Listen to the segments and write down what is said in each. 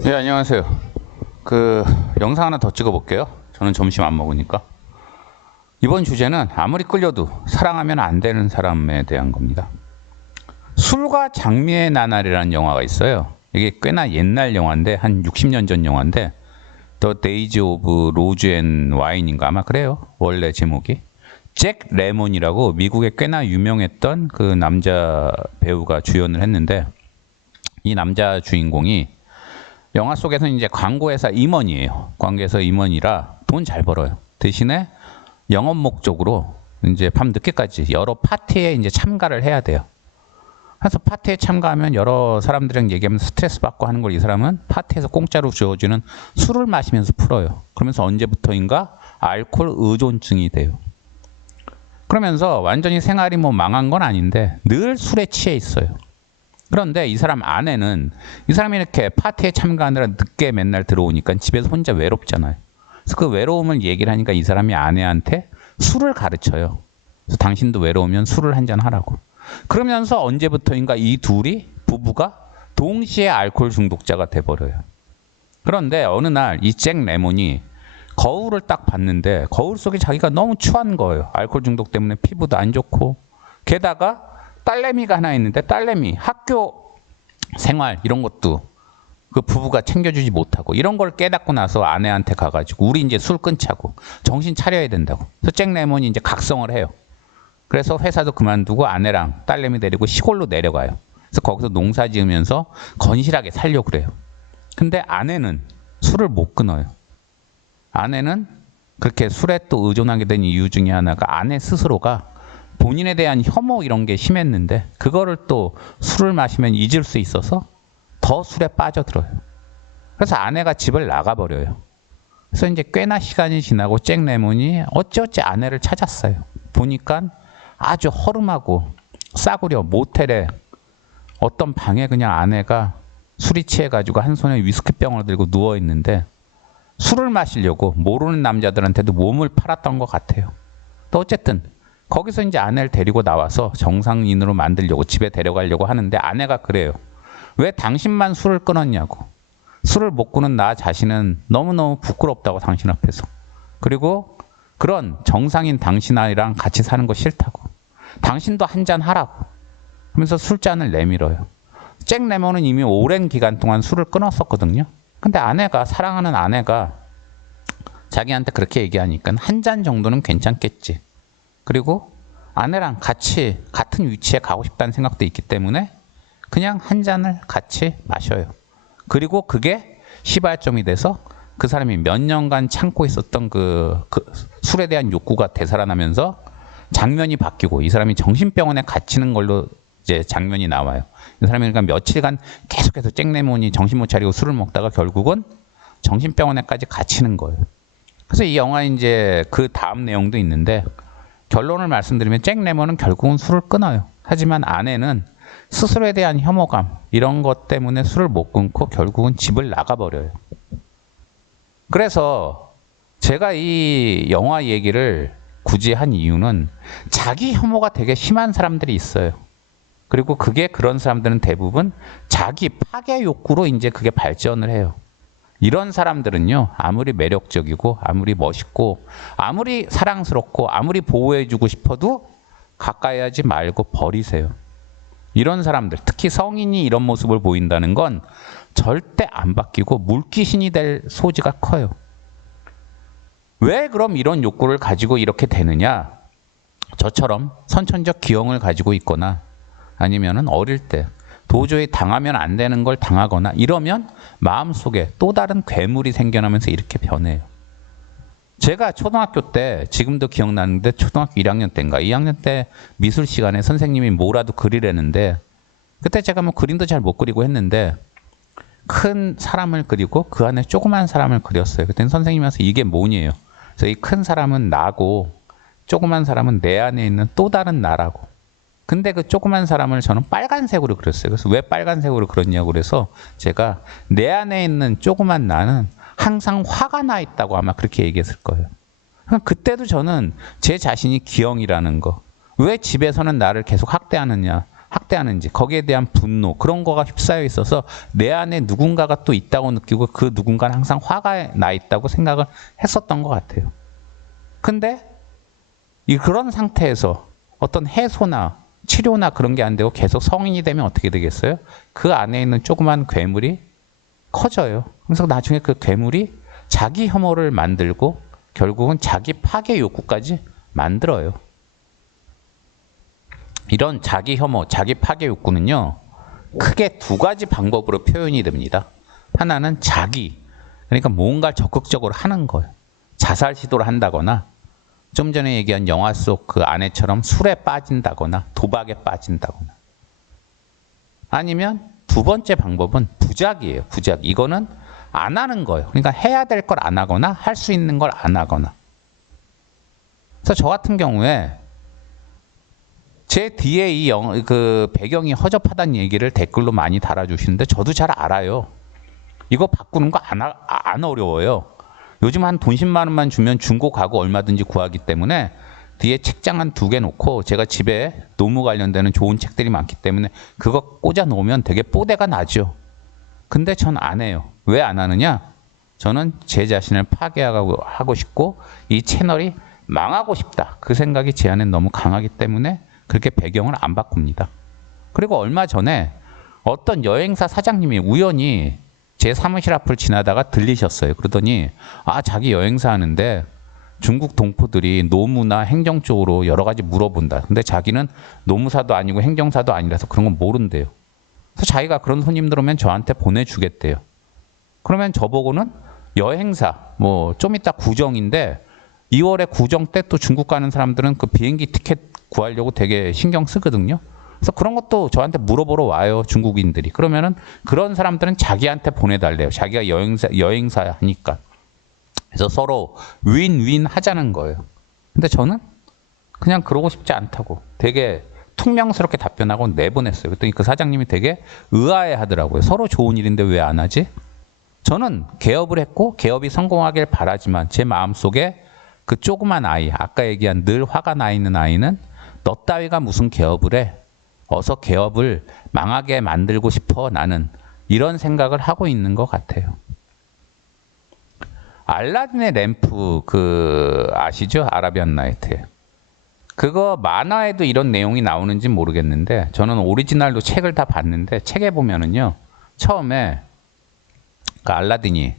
네, 안녕하세요. 영상 하나 더 찍어볼게요. 저는 점심 안 먹으니까. 이번 주제는 아무리 끌려도 사랑하면 안 되는 사람에 대한 겁니다. 술과 장미의 나날이라는 영화가 있어요. 이게 꽤나 옛날 영화인데, 한 60년 전 영화인데, The Days of Rose and Wine인가 아마 그래요. 원래 제목이. 잭 레몬이라고 미국에 꽤나 유명했던 그 남자 배우가 주연을 했는데, 이 남자 주인공이 영화 속에서는 이제 광고회사 임원이에요. 광고회사 임원이라 돈 잘 벌어요. 대신에 영업 목적으로 이제 밤 늦게까지 여러 파티에 이제 참가를 해야 돼요. 그래서 파티에 참가하면 여러 사람들이랑 얘기하면 스트레스 받고 하는 걸 이 사람은 파티에서 공짜로 주어주는 술을 마시면서 풀어요. 그러면서 언제부터인가 알코올 의존증이 돼요. 그러면서 완전히 생활이 뭐 망한 건 아닌데 늘 술에 취해 있어요. 그런데 이 사람 아내는 이 사람이 이렇게 파티에 참가하느라 늦게 맨날 들어오니까 집에서 혼자 외롭잖아요. 그래서 그 외로움을 얘기를 하니까 이 사람이 아내한테 술을 가르쳐요. 그래서 당신도 외로우면 술을 한잔 하라고. 그러면서 언제부터인가 이 둘이 부부가 동시에 알코올 중독자가 돼버려요. 그런데 어느 날 이 잭 레몬이 거울을 딱 봤는데 거울 속에 자기가 너무 추한 거예요. 알코올 중독 때문에 피부도 안 좋고 게다가 딸내미가 하나 있는데 딸내미 학교 생활 이런 것도 그 부부가 챙겨주지 못하고 이런 걸 깨닫고 나서 아내한테 가가지고 우리 이제 술 끊자고 정신 차려야 된다고. 그래서 잭 레몬이 이제 각성을 해요. 그래서 회사도 그만두고 아내랑 딸내미 데리고 시골로 내려가요. 그래서 거기서 농사 지으면서 건실하게 살려고 그래요. 근데 아내는 술을 못 끊어요. 아내는 그렇게 술에 또 의존하게 된 이유 중에 하나가 아내 스스로가 본인에 대한 혐오 이런 게 심했는데 그거를 또 술을 마시면 잊을 수 있어서 더 술에 빠져들어요. 그래서 아내가 집을 나가버려요. 그래서 이제 꽤나 시간이 지나고 잭 레몬이 어찌어찌 아내를 찾았어요. 보니까 아주 허름하고 싸구려 모텔에 어떤 방에 그냥 아내가 술이 취해가지고 한 손에 위스키병을 들고 누워있는데 술을 마시려고 모르는 남자들한테도 몸을 팔았던 것 같아요. 또 어쨌든 거기서 이제 아내를 데리고 나와서 정상인으로 만들려고 집에 데려가려고 하는데 아내가 그래요. 왜 당신만 술을 끊었냐고. 술을 못 끊은 나 자신은 너무너무 부끄럽다고 당신 앞에서. 그리고 그런 정상인 당신이랑 같이 사는 거 싫다고. 당신도 한잔 하라고. 하면서 술잔을 내밀어요. 잭 레몬은 이미 오랜 기간 동안 술을 끊었었거든요. 근데 아내가 사랑하는 아내가 자기한테 그렇게 얘기하니까 한 잔 정도는 괜찮겠지. 그리고 아내랑 같이 같은 위치에 가고 싶다는 생각도 있기 때문에 그냥 한 잔을 같이 마셔요. 그리고 그게 시발점이 돼서 그 사람이 몇 년간 참고 있었던 그 술에 대한 욕구가 되살아나면서 장면이 바뀌고 이 사람이 정신병원에 갇히는 걸로 이제 장면이 나와요. 이 사람이 그러니까 며칠간 계속해서 잭 레몬이 정신 못 차리고 술을 먹다가 결국은 정신병원에까지 갇히는 거예요. 그래서 이 영화 이제 그 다음 내용도 있는데 결론을 말씀드리면 잭 레몬은 결국은 술을 끊어요. 하지만 아내는 스스로에 대한 혐오감 이런 것 때문에 술을 못 끊고 결국은 집을 나가버려요. 그래서 제가 이 영화 얘기를 굳이 한 이유는 자기 혐오가 되게 심한 사람들이 있어요. 그리고 그게 그런 사람들은 대부분 자기 파괴 욕구로 이제 그게 발전을 해요. 이런 사람들은요, 아무리 매력적이고, 아무리 멋있고, 아무리 사랑스럽고, 아무리 보호해주고 싶어도 가까이 하지 말고 버리세요. 이런 사람들, 특히 성인이 이런 모습을 보인다는 건 절대 안 바뀌고 물귀신이 될 소지가 커요. 왜 그럼 이런 욕구를 가지고 이렇게 되느냐? 저처럼 선천적 기형을 가지고 있거나 아니면은 어릴 때 도저히 당하면 안 되는 걸 당하거나 이러면 마음속에 또 다른 괴물이 생겨나면서 이렇게 변해요. 제가 초등학교 때 지금도 기억나는데 초등학교 1학년 때인가 2학년 때 미술 시간에 선생님이 뭐라도 그리라는데 그때 제가 뭐 그림도 잘 못 그리고 했는데 큰 사람을 그리고 그 안에 조그만 사람을 그렸어요. 그때는 선생님이 와서 이게 뭐니에요. 그래서 이 큰 사람은 나고 조그만 사람은 내 안에 있는 또 다른 나라고. 근데 그 조그만 사람을 저는 빨간색으로 그렸어요. 그래서 왜 빨간색으로 그렸냐고 그래서 제가 내 안에 있는 조그만 나는 항상 화가 나 있다고 아마 그렇게 얘기했을 거예요. 그때도 저는 제 자신이 기형이라는 거. 왜 집에서는 나를 계속 학대하느냐. 학대하는지 거기에 대한 분노 그런 거가 휩싸여 있어서 내 안에 누군가가 또 있다고 느끼고 그 누군가는 항상 화가 나 있다고 생각을 했었던 것 같아요. 근데 그런 상태에서 어떤 해소나 치료나 그런 게 안 되고 계속 성인이 되면 어떻게 되겠어요? 그 안에 있는 조그만 괴물이 커져요. 그래서 나중에 그 괴물이 자기 혐오를 만들고 결국은 자기 파괴 욕구까지 만들어요. 이런 자기 혐오, 자기 파괴 욕구는요, 크게 두 가지 방법으로 표현이 됩니다. 하나는 자기, 그러니까 뭔가 적극적으로 하는 거예요. 자살 시도를 한다거나, 좀 전에 얘기한 영화 속 그 아내처럼 술에 빠진다거나, 도박에 빠진다거나. 아니면 두 번째 방법은 부작이에요. 부작. 이거는 안 하는 거예요. 그러니까 해야 될 걸 안 하거나, 할 수 있는 걸 안 하거나. 그래서 저 같은 경우에 제 뒤에 그 배경이 허접하다는 얘기를 댓글로 많이 달아주시는데 저도 잘 알아요. 이거 바꾸는 거 안 어려워요. 요즘 한 돈 10만 원만 주면 중고 가구 얼마든지 구하기 때문에 뒤에 책장 한 2개 놓고 제가 집에 노무 관련되는 좋은 책들이 많기 때문에 그거 꽂아 놓으면 되게 뽀대가 나죠. 근데 전 안 해요. 왜 안 하느냐? 저는 제 자신을 파괴하고 싶고 이 채널이 망하고 싶다. 그 생각이 제 안에 너무 강하기 때문에 그렇게 배경을 안 바꿉니다. 그리고 얼마 전에 어떤 여행사 사장님이 우연히 제 사무실 앞을 지나다가 들리셨어요. 그러더니 자기 여행사 하는데 중국 동포들이 노무나 행정 쪽으로 여러 가지 물어본다. 근데 자기는 노무사도 아니고 행정사도 아니라서 그런 건 모른대요. 그래서 자기가 그런 손님들 오면 저한테 보내주겠대요. 그러면 저보고는 여행사 좀 이따 구정인데 2월에 구정 때 또 중국 가는 사람들은 그 비행기 티켓 구하려고 되게 신경 쓰거든요. 그래서 그런 것도 저한테 물어보러 와요. 중국인들이. 그러면은 그런 사람들은 자기한테 보내달래요. 자기가 여행사 하니까. 그래서 서로 윈윈 하자는 거예요. 근데 저는 그냥 그러고 싶지 않다고 되게 퉁명스럽게 답변하고 내보냈어요. 그랬더니 그 사장님이 되게 의아해 하더라고요. 서로 좋은 일인데 왜 안 하지? 저는 개업을 했고 개업이 성공하길 바라지만 제 마음속에 그 조그만 아이, 아까 얘기한 늘 화가 나 있는 아이는 너 따위가 무슨 개업을 해? 어서 개업을 망하게 만들고 싶어 나는 이런 생각을 하고 있는 것 같아요. 알라딘의 램프 아시죠? 아라비안 나이트. 그거 만화에도 이런 내용이 나오는지 모르겠는데 저는 오리지널로 책을 다 봤는데 책에 보면은요. 처음에 그 알라딘이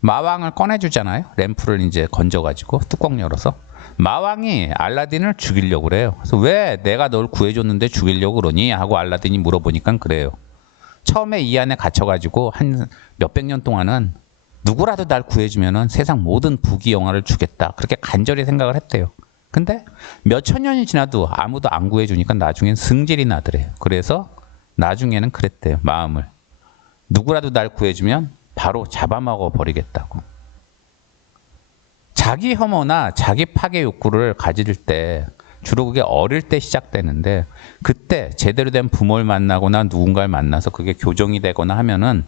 마왕을 꺼내주잖아요. 램프를 이제 건져가지고 뚜껑 열어서 마왕이 알라딘을 죽이려고 그래요. 그래서 왜 내가 널 구해줬는데 죽이려고 그러니? 하고 알라딘이 물어보니까 그래요. 처음에 이 안에 갇혀가지고 한 몇백 년 동안은 누구라도 날 구해주면은 세상 모든 부귀 영화를 주겠다. 그렇게 간절히 생각을 했대요. 근데 몇천 년이 지나도 아무도 안 구해주니까 나중엔 승질이 나더래요. 그래서 나중에는 그랬대요. 마음을. 누구라도 날 구해주면 바로 잡아먹어 버리겠다고. 자기 혐오나 자기 파괴 욕구를 가질 때 주로 그게 어릴 때 시작되는데 그때 제대로 된 부모를 만나거나 누군가를 만나서 그게 교정이 되거나 하면은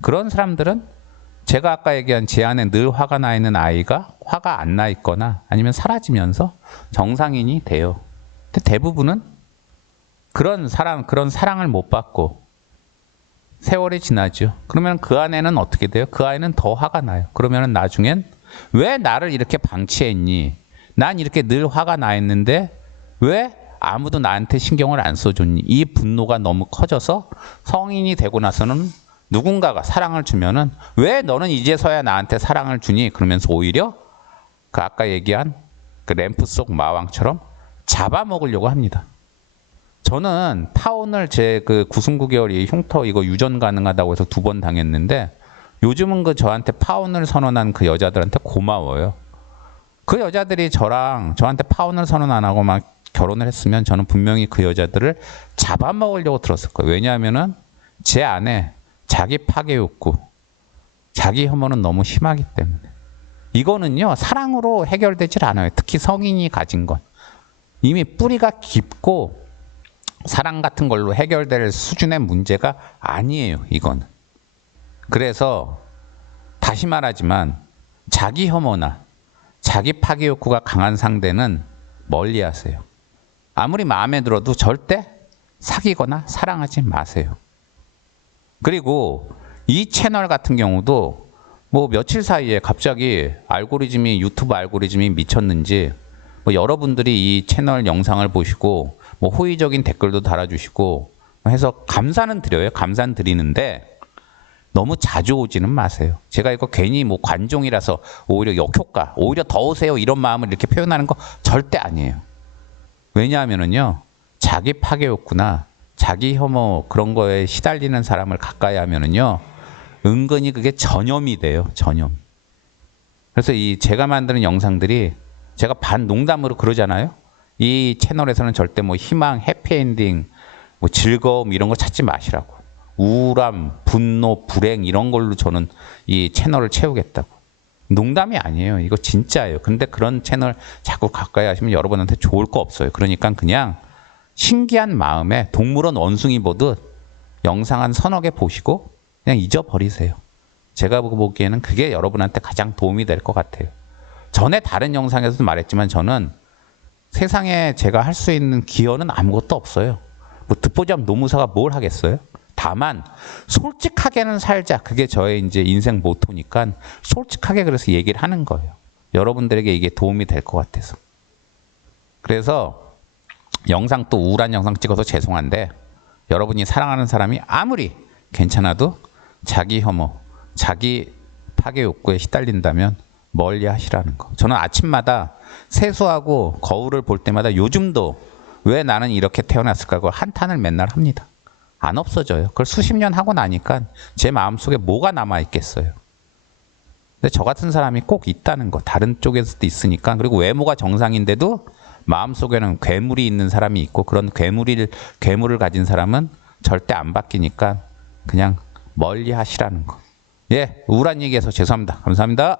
그런 사람들은 제가 아까 얘기한 제 안에 늘 화가 나 있는 아이가 화가 안 나 있거나 아니면 사라지면서 정상인이 돼요. 근데 대부분은 그런 사랑을 못 받고 세월이 지나죠. 그러면 그 안에는 어떻게 돼요? 그 아이는 더 화가 나요. 그러면 나중엔 왜 나를 이렇게 방치했니? 난 이렇게 늘 화가 나 있는데 왜 아무도 나한테 신경을 안 써줬니? 이 분노가 너무 커져서 성인이 되고 나서는 누군가가 사랑을 주면은 왜 너는 이제서야 나한테 사랑을 주니? 그러면서 오히려 그 아까 얘기한 그 램프 속 마왕처럼 잡아먹으려고 합니다. 저는 파혼을 제 그 99개월이 흉터 이거 유전 가능하다고 해서 2번 당했는데 요즘은 그 저한테 파혼을 선언한 그 여자들한테 고마워요. 그 여자들이 저한테 파혼을 선언 안 하고 막 결혼을 했으면 저는 분명히 그 여자들을 잡아먹으려고 들었을 거예요. 왜냐하면은 제 안에 자기 파괴 욕구, 자기 혐오는 너무 심하기 때문에. 이거는요, 사랑으로 해결되질 않아요. 특히 성인이 가진 건. 이미 뿌리가 깊고 사랑 같은 걸로 해결될 수준의 문제가 아니에요, 이건. 그래서 다시 말하지만 자기 혐오나 자기 파괴 욕구가 강한 상대는 멀리 하세요. 아무리 마음에 들어도 절대 사귀거나 사랑하지 마세요. 그리고 이 채널 같은 경우도 뭐 며칠 사이에 갑자기 유튜브 알고리즘이 미쳤는지 뭐 여러분들이 이 채널 영상을 보시고 뭐 호의적인 댓글도 달아주시고 해서 감사는 드려요. 감사는 드리는데 너무 자주 오지는 마세요. 제가 이거 괜히 뭐 관종이라서 오히려 역효과, 오히려 더 오세요 이런 마음을 이렇게 표현하는 거 절대 아니에요. 왜냐하면은요, 자기 파괴 욕구나 자기 혐오 그런 거에 시달리는 사람을 가까이 하면은요, 은근히 그게 전염이 돼요. 전염. 그래서 이 제가 만드는 영상들이 제가 반 농담으로 그러잖아요. 이 채널에서는 절대 뭐 희망, 해피엔딩, 뭐 즐거움 이런 거 찾지 마시라고. 우울함, 분노, 불행 이런 걸로 저는 이 채널을 채우겠다고. 농담이 아니에요. 이거 진짜예요. 근데 그런 채널 자꾸 가까이 하시면 여러분한테 좋을 거 없어요. 그러니까 그냥 신기한 마음에 동물원 원숭이 보듯 영상 한 서너 개 보시고 그냥 잊어버리세요. 제가 보기에는 그게 여러분한테 가장 도움이 될 것 같아요. 전에 다른 영상에서도 말했지만 저는 세상에 제가 할 수 있는 기여는 아무것도 없어요. 뭐 듣보잡 노무사가 뭘 하겠어요? 다만 솔직하게는 살자. 그게 저의 이제 인생 모토니까 솔직하게 그래서 얘기를 하는 거예요. 여러분들에게 이게 도움이 될 것 같아서. 그래서 영상 또 우울한 영상 찍어서 죄송한데 여러분이 사랑하는 사람이 아무리 괜찮아도 자기 혐오, 자기 파괴 욕구에 시달린다면 멀리 하시라는 거. 저는 아침마다 세수하고 거울을 볼 때마다 요즘도 왜 나는 이렇게 태어났을까 그걸 한탄을 맨날 합니다. 안 없어져요. 그걸 수십 년 하고 나니까 제 마음속에 뭐가 남아있겠어요. 근데 저 같은 사람이 꼭 있다는 거. 다른 쪽에서도 있으니까. 그리고 외모가 정상인데도 마음속에는 괴물이 있는 사람이 있고 그런 괴물을 가진 사람은 절대 안 바뀌니까 그냥 멀리 하시라는 거. 예, 우울한 얘기해서 죄송합니다. 감사합니다.